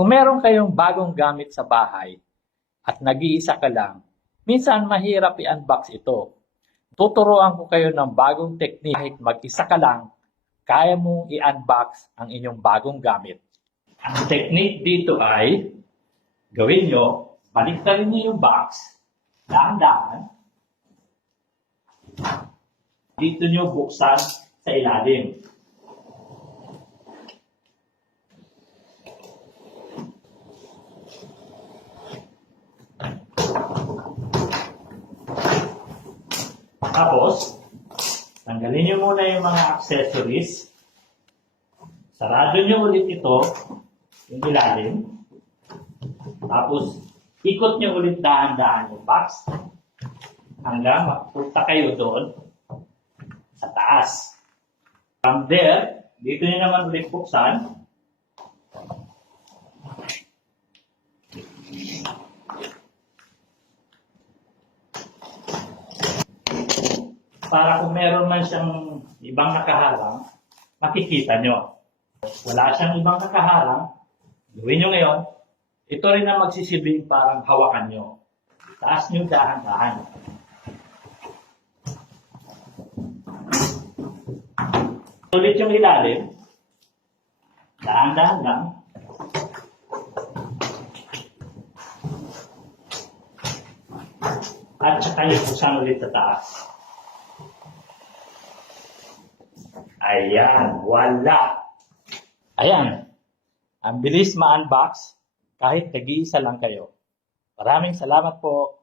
Kung meron kayong bagong gamit sa bahay at nag-iisa ka lang, minsan mahirap i-unbox ito. Tuturuan ko kayo ng bagong technique kahit mag-isa ka lang, kaya mong i-unbox ang inyong bagong gamit. Ang technique dito ay, gawin nyo, baliktarin nyo yung box, dahan-dahan, dito nyo buksan sa ilalim. Tapos, tanggalin nyo muna yung mga accessories. Sarado nyo ulit ito, yung ilalim. Tapos, ikot nyo ulit dahan-dahan yung box hanggang mapunta kayo doon sa taas. From there, dito nyo naman ulit buksan. Para kung meron man siyang ibang nakaharang, makikita nyo. Wala siyang ibang nakaharang, gawin nyo ngayon, ito rin ang magsisilbing parang hawakan nyo. Taas nyo dahan-dahan. Ulit yung ilalim, dahan-dahan lang. At saka yung buksan ulit sa taas. Ayan, wala. Ayan, ang bilis ma-unbox kahit nag-iisa lang kayo. Maraming salamat po.